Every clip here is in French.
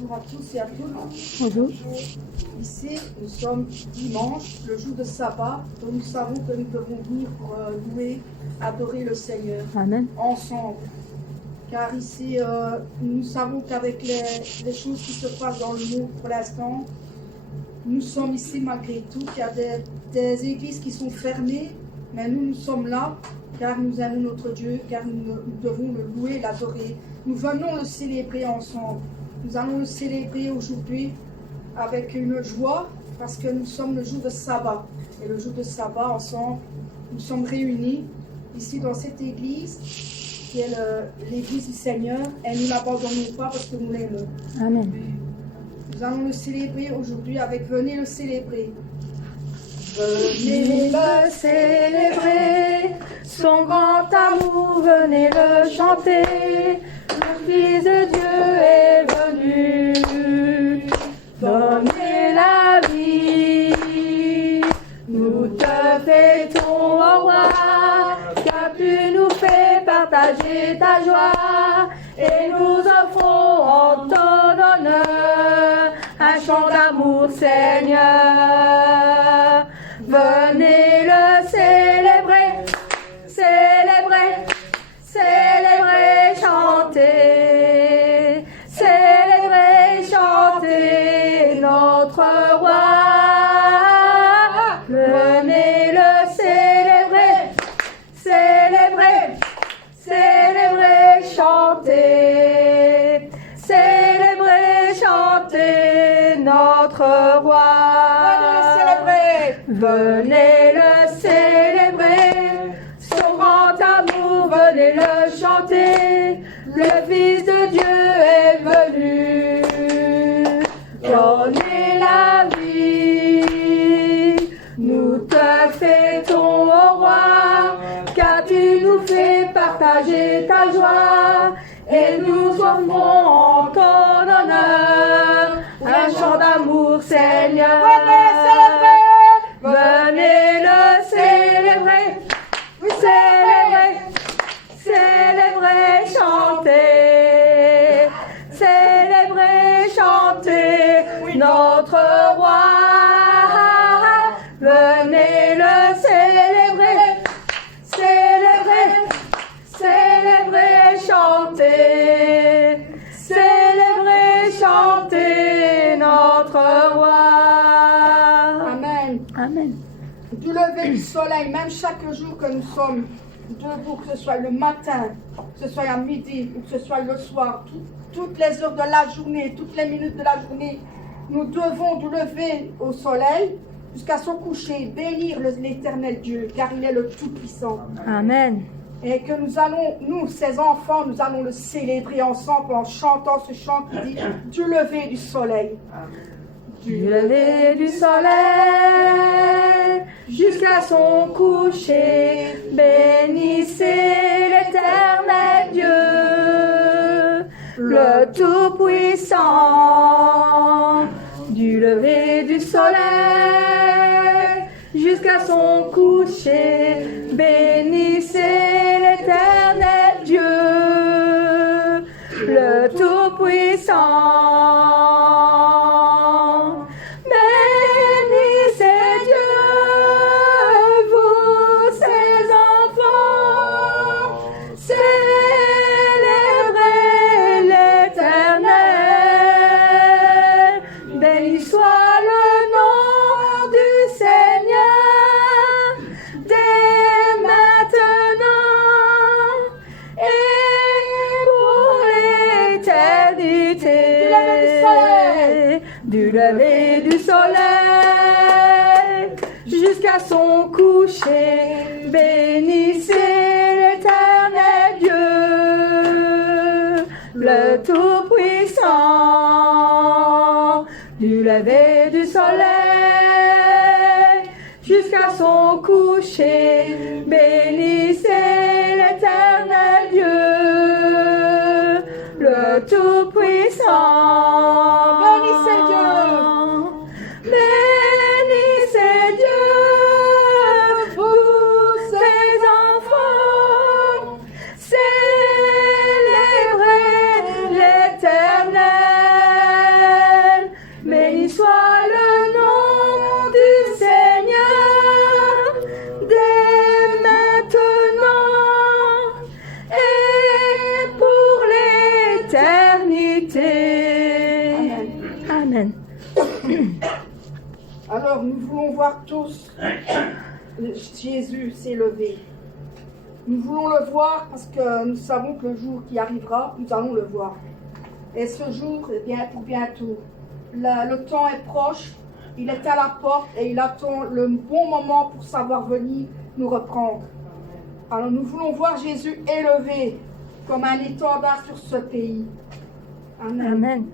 Bonjour à tous et à toutes. Bonjour. Ici, nous sommes dimanche, le jour de sabbat, dont nous savons que nous devons venir pour louer, adorer le Seigneur Amen. ensemble. Car ici, nous savons qu'avec les choses qui se passent dans le monde pour l'instant, nous sommes ici malgré tout. Il y a des églises qui sont fermées, mais nous sommes là car nous aimons notre Dieu, car nous devons le louer, l'adorer. Nous venons le célébrer ensemble. Nous allons le célébrer aujourd'hui avec une joie parce que nous sommes le jour de sabbat. Et le jour de sabbat, ensemble, nous sommes réunis ici dans cette église qui est l'église du Seigneur et nous ne l'abandonnons pas parce que nous l'aimons. Amen. Nous allons le célébrer aujourd'hui avec venez le célébrer. Venez le célébrer, son grand amour, venez le chanter. Le Fils de Dieu est venu donner la vie. Nous te fêtons, au roi, car tu nous fais partager ta joie. Et nous offrons en ton honneur un chant d'amour, Seigneur. Venez le célébrer, célébrer, célébrer, chanter, célébrer, chanter notre roi. Venez le célébrer, célébrer, célébrer, chanter, célébrer, chanter notre roi. Venez le célébrer, son grand amour, venez le chanter. Le Fils de Dieu est venu donner la vie. Nous te fêtons, au roi, car tu nous fais partager ta joie. Et nous offrons en ton honneur un chant d'amour, Seigneur. Venez le célébrer, célébrer, célébrer, chanter, célébrer, chanter notre roi. Venez le célébrer, célébrer, célébrer, chanter, célébrer, chanter notre roi. Amen. Du lever du soleil, même chaque jour que nous sommes debout, que ce soit le matin, que ce soit à midi ou que ce soit le soir, toutes les heures de la journée, toutes les minutes de la journée, nous devons du lever au soleil jusqu'à son coucher, bénir l'éternel Dieu, car il est le Tout-Puissant. Amen. Et que nous allons, nous, ses enfants, nous allons le célébrer ensemble en chantant ce chant qui dit du lever du soleil. Du lever du soleil jusqu'à son coucher, bénissez l'éternel Dieu, le Tout-Puissant. Du lever du soleil jusqu'à son coucher, bénissez l'éternel Dieu, le Tout-Puissant. Du lever du soleil jusqu'à son coucher, bénissez l'éternel Dieu, le Tout-Puissant. Du lever du soleil jusqu'à son coucher, bénissez l'éternel Dieu, le Tout-Puissant. Bénissez Dieu, vous ses enfants, célébrez l'éternel. Amen. Alors, nous voulons voir tous Jésus s'élever. Nous voulons le voir parce que nous savons que le jour qui arrivera, nous allons le voir. Et ce jour est bien pour bientôt. Le temps est proche, il est à la porte et il attend le bon moment pour savoir venir nous reprendre. Alors nous voulons voir Jésus élevé comme un étendard sur ce pays. Amen. Amen.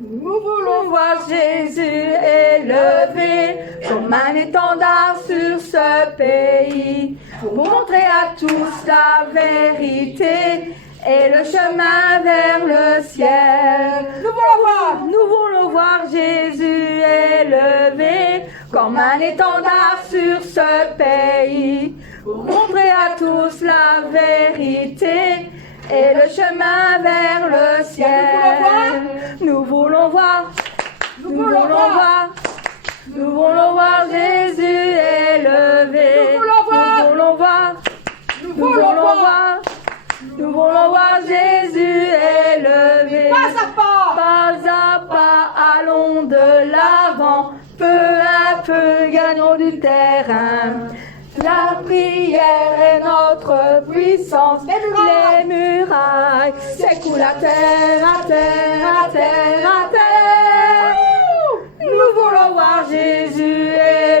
Nous voulons Voir Jésus élevé comme un étendard sur ce pays, pour montrer à tous la vérité et le chemin vers le ciel. Nous voulons voir Jésus élevé comme un étendard sur ce pays, pour montrer à tous la vérité et le chemin vers le ciel. Nous voulons voir Jésus élevé. Nous voulons voir Jésus élevé. Pas à pas, allons de l'avant. Peu à peu, gagnons du terrain. La prière est notre puissance. Les murailles s'écoulent à terre, à terre, à terre, à terre. Nous voulons voir Jésus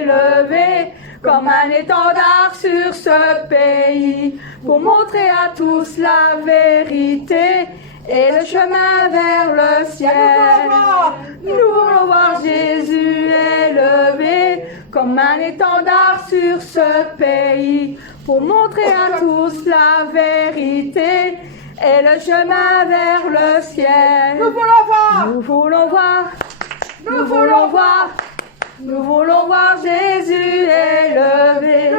élevé comme un étendard sur ce pays, pour montrer à tous la vérité et le chemin vers le ciel. Nous voulons voir Jésus élevé comme un étendard sur ce pays, pour montrer à tous la vérité et le chemin vers le ciel. Nous voulons voir Jésus élevé.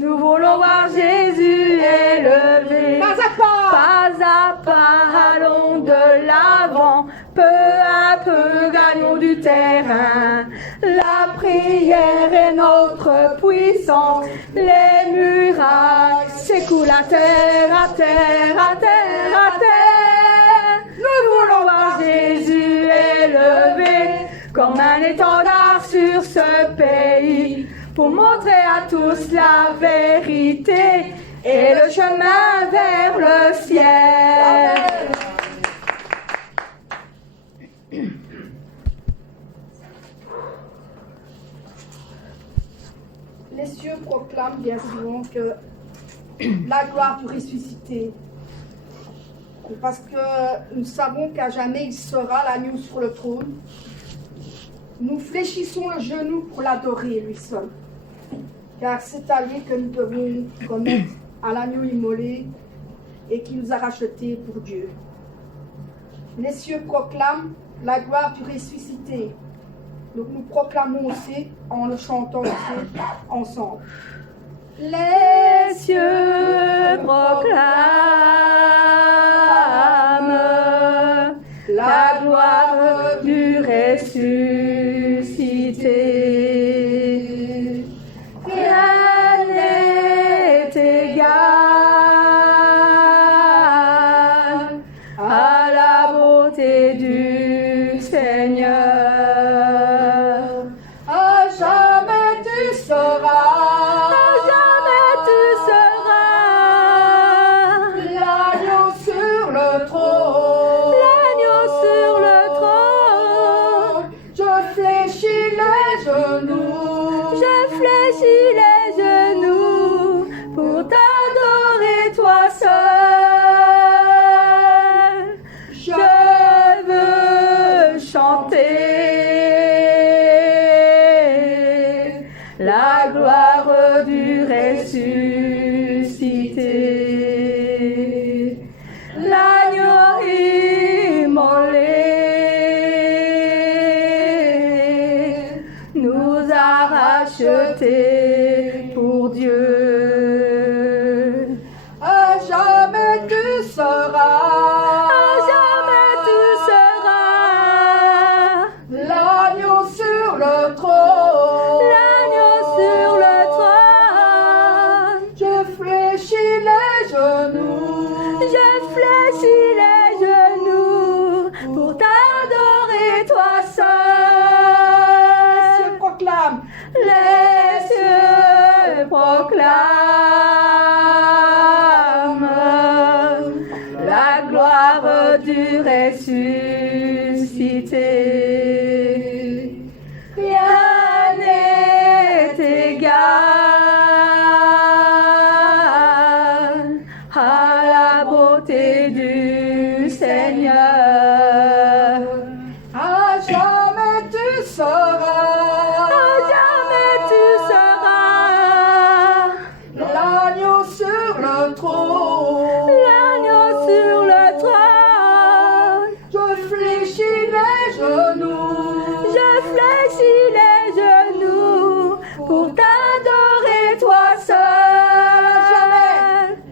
Nous voulons voir Jésus élevé. Pas à pas, allons de l'avant. Peu à peu, gagnons du terrain. La prière est notre puissance. Les murailles s'écoulent à terre, à terre, à terre, à terre. Nous voulons voir Jésus élevé comme un étendard sur ce pays, pour montrer à tous la vérité et le chemin vers le ciel. Les cieux proclament bien souvent que la gloire du ressuscité. Parce que nous savons qu'à jamais il sera l'agneau sur le trône. Nous fléchissons le genou pour l'adorer, lui seul. Car c'est à lui que nous devons remettre à l'agneau immolé et qui nous a rachetés pour Dieu. Les cieux proclament la gloire du ressuscité. Donc nous proclamons aussi en le chantant aussi ensemble. Les cieux proclament la gloire du ressuscité. Rien n'est égal à la beauté du Seigneur. À jamais tu seras. La gloire du ressuscité, l'agneau immolé nous a rachetés pour Dieu. À jamais tu seras, à jamais tu seras l'agneau sur le trône. Je fléchis les genoux ressuscité. Rien n'est égal à la beauté du Seigneur. À jamais tu seras, À jamais tu seras l'agneau sur le trône. l'agneau sur le trône. Je fléchis les genoux, Je fléchis les genoux pour t'adorer toi seul.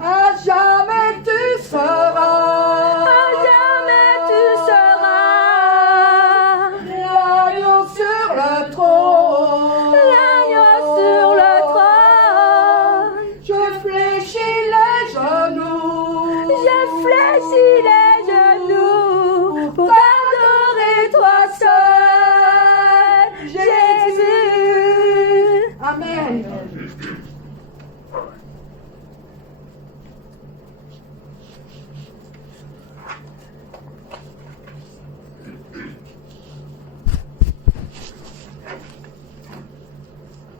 à jamais tu seras, À jamais tu seras l'agneau sur le trône. l'agneau sur le trône. Je fléchis les genoux, Je fléchis les genoux pour t'adorer toi seul, Jésus. Amen.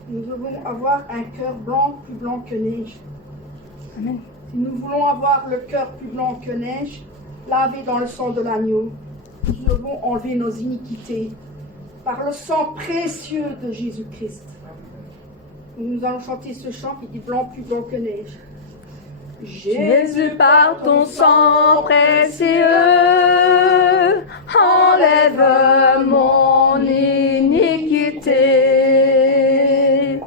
Nous devons avoir un cœur blanc, plus blanc que neige. Amen. Si nous voulons avoir le cœur plus blanc que neige, lavé dans le sang de l'agneau, nous devons enlever nos iniquités par le sang précieux de Jésus-Christ. Nous allons chanter ce chant qui dit blanc, plus blanc que neige. Jésus, par ton sang précieux, enlève mon iniquité.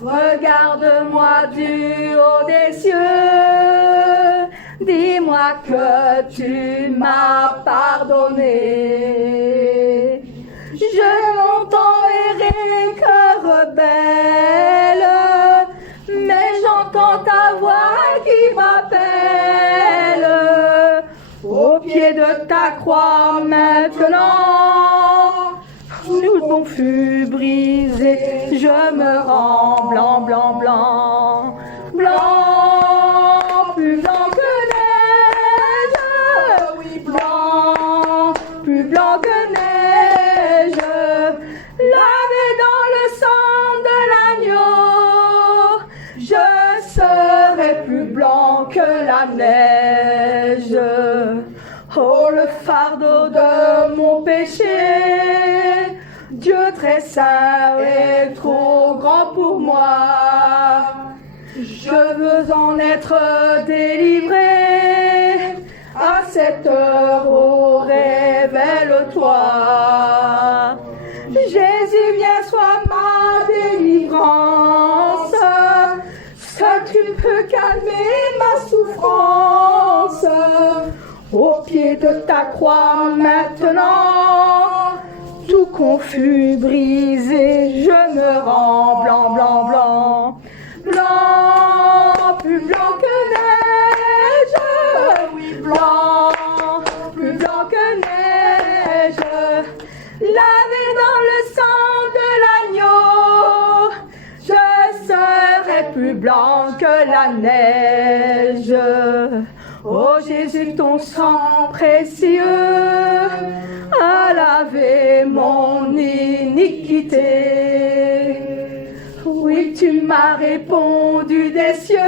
Regarde-moi du haut des cieux, dis-moi que tu m'as pardonné. J'ai longtemps erré, cœur rebelle, mais j'entends ta voix qui m'appelle. Au pied de ta croix maintenant, tout mon fut brisé, je me rends blanc, blanc, blanc, blanc, plus blanc que neige, oui, blanc, plus blanc que neige, lavé dans le sang de l'agneau, je serai plus blanc que la neige. Oh, le fardeau de mon péché, Dieu très saint est trop grand pour moi. Je veux en être délivré. À cette heure, oh, révèle-toi. Jésus, viens, sois ma délivrance. Seul tu peux calmer ma souffrance. Au pied de ta croix maintenant, tout confus, brisé, je me rends blanc, blanc, blanc, blanc, plus blanc que neige, oui, blanc, plus blanc que neige, lavé dans le sang de l'agneau, je serai plus blanc que la neige. Oh Jésus, ton sang précieux a lavé mon iniquité. Oui, tu m'as répondu des cieux,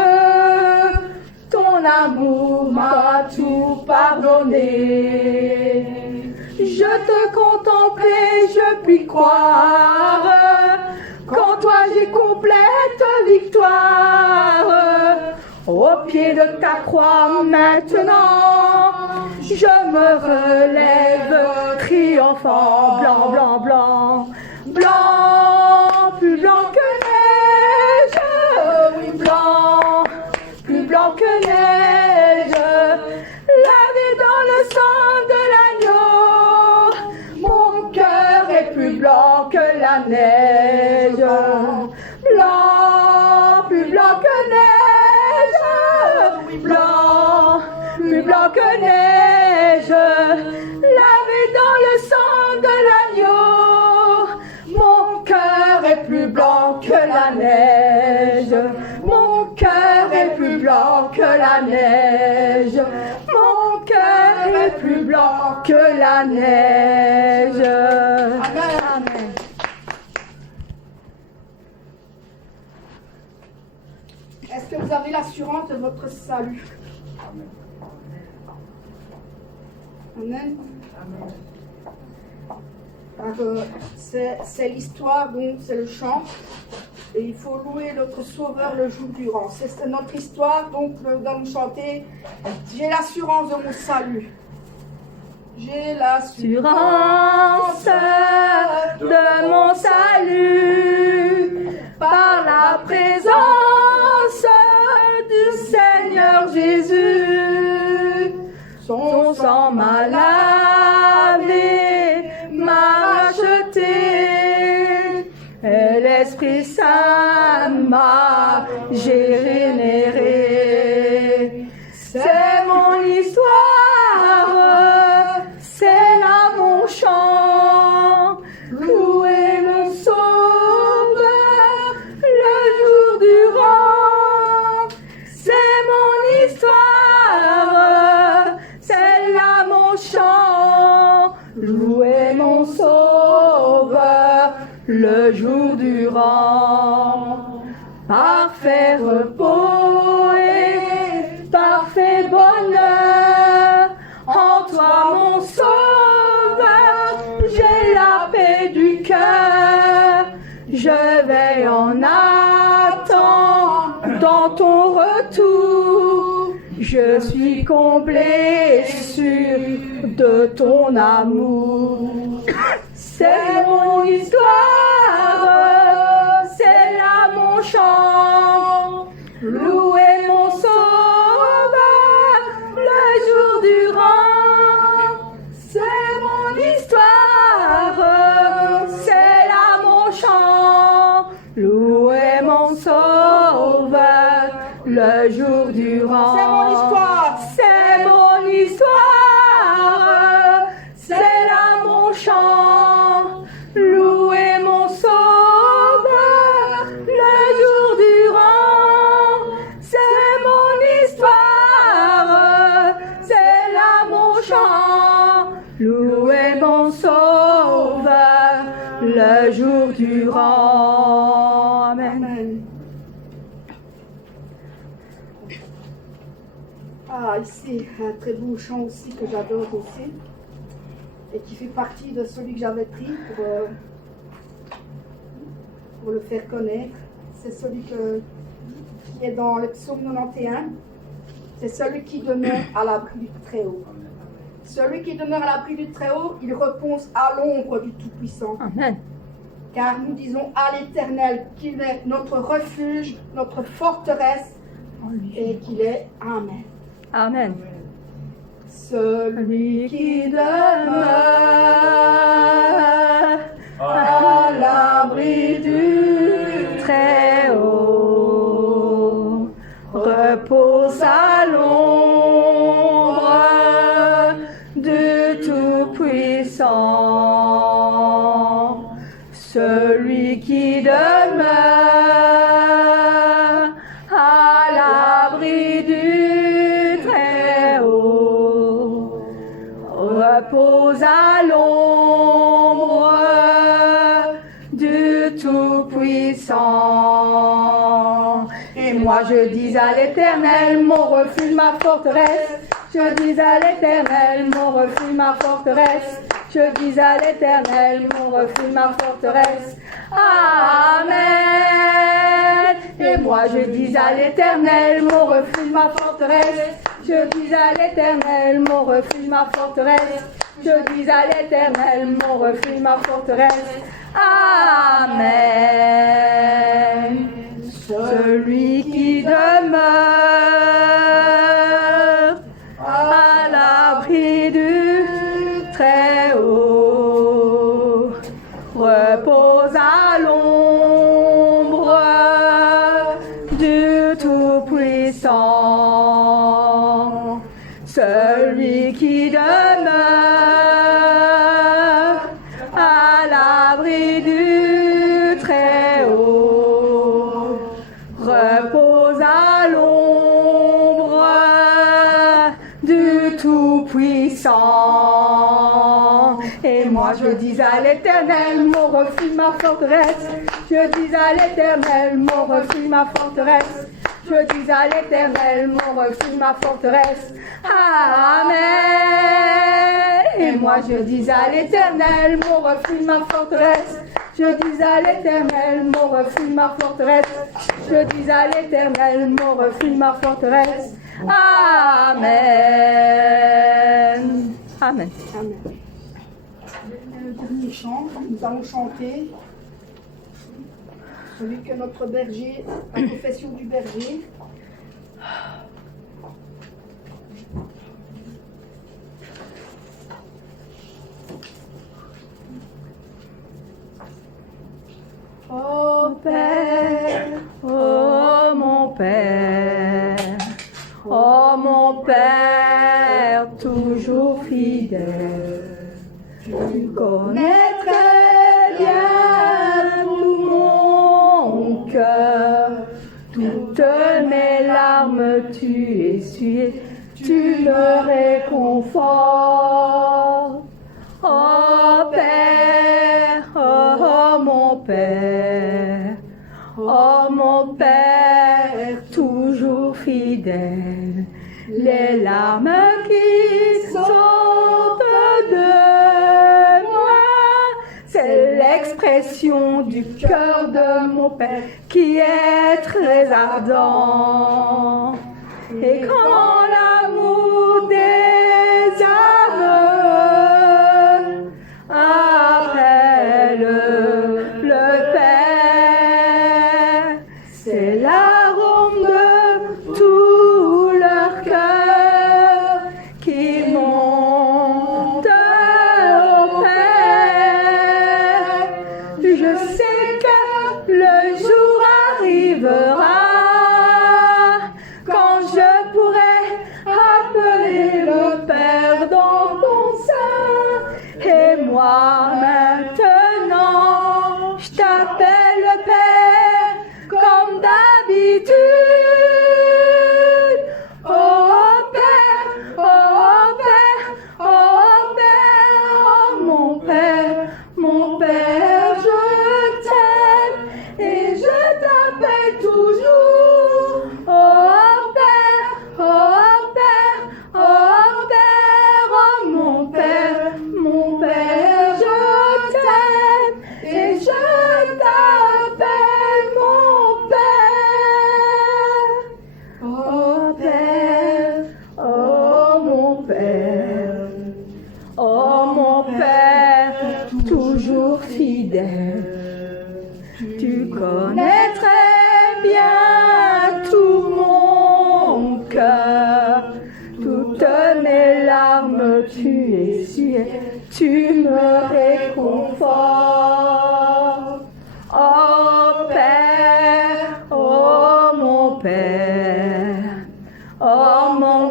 ton amour m'a tout pardonné. Je te contemplais, je puis croire qu'en toi j'ai complète victoire. Au pied de ta croix maintenant, je me relève triomphant, blanc, blanc, blanc, blanc, plus blanc que neige, oui, blanc, plus blanc que neige, lavé dans le sang de l'agneau, mon cœur est plus blanc que la neige, blanc, plus blanc que neige, oui, blanc, plus blanc que neige, lavé dans le sang de l'agneau, mon cœur est plus blanc que la neige, mon cœur est plus blanc que la neige, mon cœur est plus blanc blanc que la neige. Amen. Amen. Est-ce que vous avez l'assurance de votre salut? Amen. C'est l'histoire, donc c'est le chant. Et il faut louer notre Sauveur le jour durant. C'est notre histoire, donc nous allons chanter. J'ai l'assurance de mon salut. J'ai l'assurance De mon salut, par la présence du Seigneur Jésus, son sang m'a lavé, m'a racheté, et l'Esprit Saint m'a généré. C'est mon histoire, c'est là mon chant, louer mon Sauveur le jour durant. C'est mon histoire, c'est là mon chant, louer mon Sauveur le jour durant. Parfait repos et parfait bonheur, en toi mon Sauveur, j'ai la paix du cœur. Je vais en attendant ton retour, je suis comblé sûr de ton amour. C'est mon histoire, c'est là mon chant, louer mon Sauveur le jour durant. C'est mon histoire, c'est là mon chant, louer mon Sauveur le jour durant. C'est mon histoire. C'est mon histoire, c'est là mon chant, louer mon Sauveur le jour durant. C'est mon histoire, c'est là mon chant, louer mon Sauveur le jour durant. Amen. Amen. Ah, ici, un très beau chant aussi que j'adore aussi, et qui fait partie de celui que j'avais pris pour le faire connaître. C'est celui qui est dans le psaume 91. C'est celui qui demeure à l'abri du Très-Haut. Celui qui demeure à l'abri du Très-Haut, il repose à l'ombre du Tout-Puissant. Amen. Car nous disons à l'Éternel qu'il est notre refuge, notre forteresse, et qu'il est Amen. Amen. Celui qui demeure à l'abri du Très-Haut repose à l'ombre du Tout-Puissant. Celui qui demeure à l'abri du Très-Haut repose à l'ombre du Tout-Puissant. Et moi je dis à l'Éternel, mon refuge, ma forteresse. Je dis à l'Éternel, mon refuge, ma forteresse. Je dis à l'Éternel, mon refuge, ma forteresse. Amen. Et moi je dis à l'Éternel, mon refuge, ma forteresse. Je dis à l'Éternel, mon refuge, ma forteresse. Je dis à l'Éternel, mon refuge, ma forteresse. Amen. Celui qui demeure à l'abri du Très-Haut repose à l'ombre du Tout-Puissant. Celui qui demeure à l'abri du Très-Haut repose à l'ombre du Tout-Puissant. Tout-Puissant. Et moi je dis à l'Éternel, mon refuge, ma forteresse. Je dis à l'Éternel, mon refuge, ma forteresse. Je dis à l'Éternel, mon refuge, ma forteresse. Amen. Et moi je dis à l'Éternel, mon refuge, ma forteresse. Je dis à l'Éternel, mon refuge, ma forteresse. Je dis à l'Éternel, mon refuge, ma forteresse. Amen. Amen. Amen. Le dernier chant, nous allons chanter celui que notre berger, la confession du berger. Ô Père, ô mon Père, ô mon Père, toujours fidèle, tu connais très bien tout mon cœur, toutes mes larmes tu essuyes, tu me réconfortes. Ô Père, oh mon Père, oh mon Père, toujours fidèle, les larmes qui sortent de moi, c'est l'expression du cœur de mon Père qui est très ardent. Et quand l'amour des âmes appelle le Père, c'est l'arôme de tout leur cœur qui monte au Père. Je sais que le jour arrivera quand je pourrai appeler le Père dans ton sein. Et moi maintenant, je t'appelle Père comme d'habitude. Oh Père, oh Père, oh Père, oh mon Père, je t'aime et je t'appelle toujours. Oh Père, oh Père, oh Père, oh mon Père, je t'aime et je t'appelle mon Père. Oh Père, oh mon Père, oh mon Père, toujours fidèle, tu connais très bien tout mon cœur, toutes mes larmes tu essuyes, tu me réconfortes. Oh Père, oh mon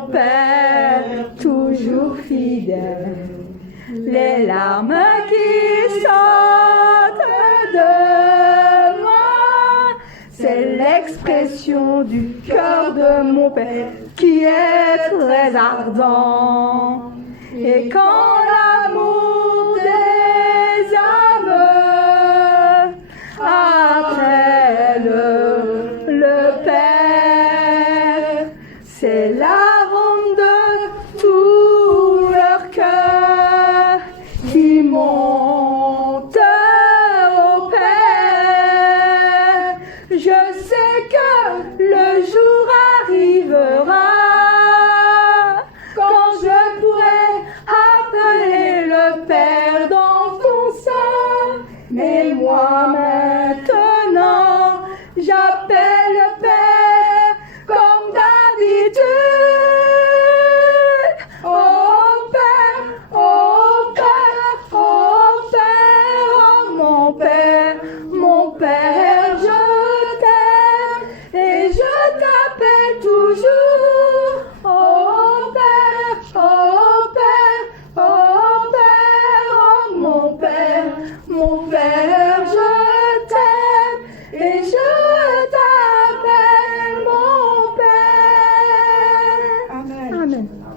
Père, toujours fidèle, les larmes qui sortent de moi, c'est l'expression du cœur de mon Père qui est très ardent. Et quand l'amour des âmes appelle le Père, c'est l'arôme de tout leur cœur qui monte au Père. Je sais que le jour arrivera quand je pourrai appeler le Père dans ton sein. Mais moi maintenant, j'appelle le Père comme d'habitude. Oh Père, oh Père, oh Père, oh mon Père,